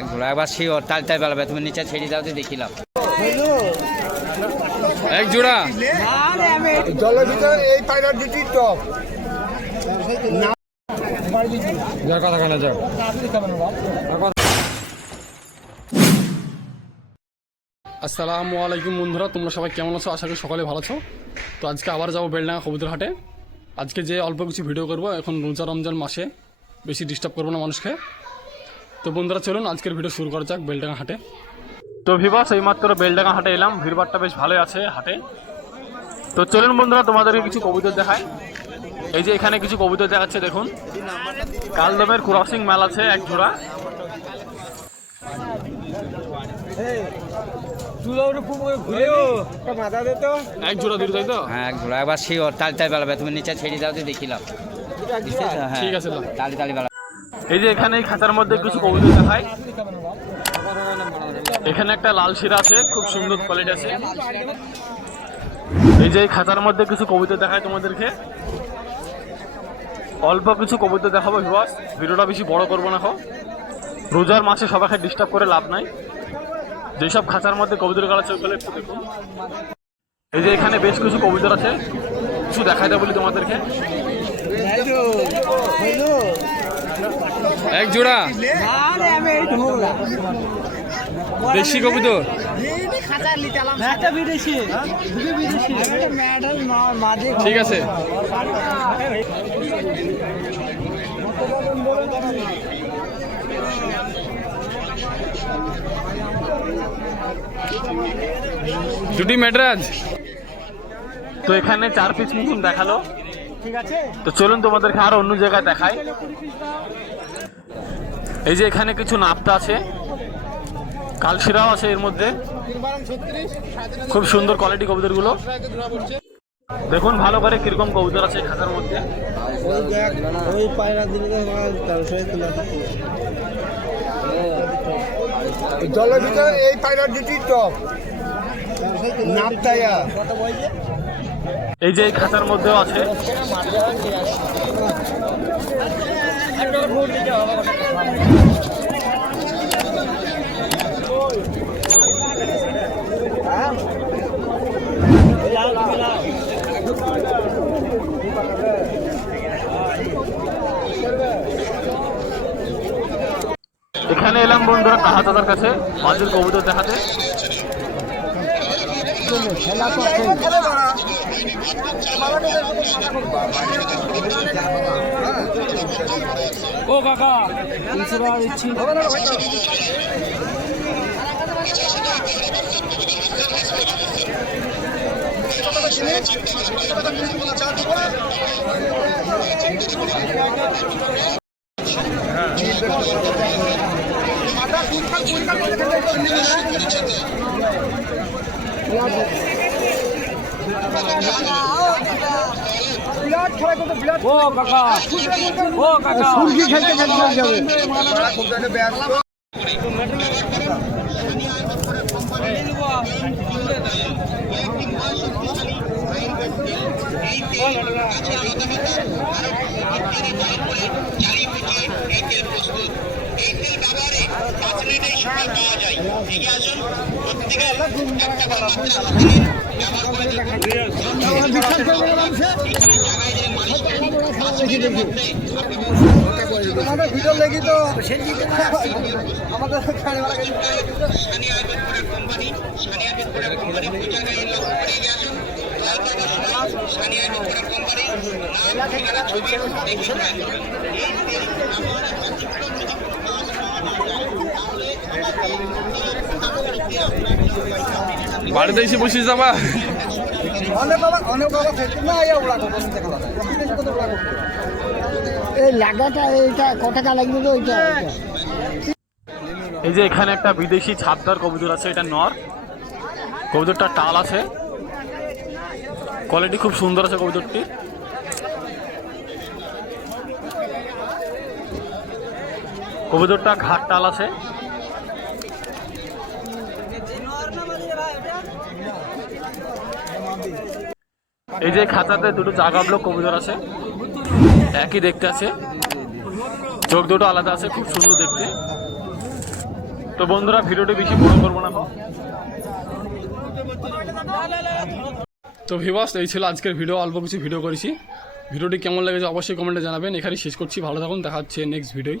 একবার শিওর তালটাই বেলাবে, তুমি নিচে ছেড়ে দাও দিয়ে দেখিলাম এক জোড়া জলের ভিতরে এই পায়রা দুটি টপ কথা কানা যাও। আসসালামু আলাইকুম বন্ধুরা, তোমরা সবাই কেমন আছো? আশা করি সকালে ভালো আছো। তো আজকে আবার যাবো বেলডাঙ্গা কবুতর হাটে। আজকে যে অল্প কিছু ভিডিও করবো, এখন রোজা রমজান মাসে বেশি ডিস্টার্ব করবো না মানুষকে। তো বন্ধুরা চলুন আজকের ভিডিও শুরু করা যাক বেলডাঙ্গা হাটে। তো ভিভাস এইমাত্র বেলডাঙ্গা হাটে এলাম, ভিড়ভাড়টা বেশ ভালোই আছে হাটে। তো চলুন বন্ধুরা তোমাদেরকে কিছু কবুতর দেখায়। এই যে এখানে কিছু কবুতর দেখাচ্ছে, দেখুন কালদমের ক্রসিং মাল আছে এক জোড়া। এক জোড়া দুটো, তাই তো? হ্যাঁ এক জোড়া, একবার শিওর তালটাই বেলাবে, তুমি নিচে ছেড়ে দাও দিয়ে দেখিলাম। ঠিক আছে। তালি বেলা। এই যে এখানে এই খাঁচার মধ্যে কিছু কবুতর দেখায়। এখানে একটা লাল শিরা আছে, খুব সুন্দর কোয়ালিটি আছে। এই যে এই খাঁচার মধ্যে কিছু কবুতর দেখায় তোমাদেরকে। অল্প কিছু কবুতর দেখাবো ভিউয়ার্স, ভিডিওটা বেশি বড় করবো না। রোজার মাসে সবাইকে ডিস্টার্ব করে লাভ নাই। যেসব খাঁচার মধ্যে কবুতর গালা চোখ গেলে একটু দেখুন। এই যে এখানে বেশ কিছু কবুতর আছে, কিছু দেখাই দেবো বলি তোমাদেরকে। এক জোড়া দেশি কবুতর, ঠিক আছে। দুটি ম্যাড্রাজ। তো এখানে 4 পিস মতন দেখালো, ঠিক আছে। তো চলুন তোমাদেরকে আরো অন্য জায়গায় দেখাই। এই যে এখানে কিছু নাপতা আছে, কালশিরাও আছে এর মধ্যে, খুব সুন্দর কোয়ালিটি কবুতর গুলো। দেখুন ভালো করে কিরকম কবুতর আছে খাতার মধ্যে। জলের ভিতরে এই পায়রা দুটি টপ নাপতায়া। এই যে এই খাঁচার মধ্যেও আছে। এখানে এলাম বন্ধুরা কাহাতাদার কাছে মাঝের কবুতর দেখাতে। ও কাকা দিচ্ছি। ও কাকা, ও কাকা, সুরকি খেলতে যাবে। আমাদের ভিতর লেগে তো আমাদের বাড়িতে এসে বসে যাবা। এই লাগাটা এইটা কত টাকা লাগবে তো এইটা। এই যে এখানে একটা বিদেশি ছাপদার কবুতর আছে, এটা নর। কবুতরটা টাল আছে, কোয়ালিটি খুব সুন্দর আছে কবুতরটি। কবুতরটা ঘাট টাল আছে। এই যে খাঁচাতে দুটো জাগা ব্লক কবুতর আছে। একই দেখতে আছে, চোখ দুটো আলাদা আছে, খুব সুন্দর দেখতে। তো বন্ধুরা ভিডিওটি বেশি বড় করবো না। তো ভিউয়ার্স এই ছিল আজকের ভিডিও, অল্প কিছু ভিডিও করেছি। ভিডিওটি কেমন লেগেছে অবশ্যই কমেন্টে জানাবেন। এখানেই শেষ করছি, ভালো থাকুন, দেখা হচ্ছে নেক্সট ভিডিওয়।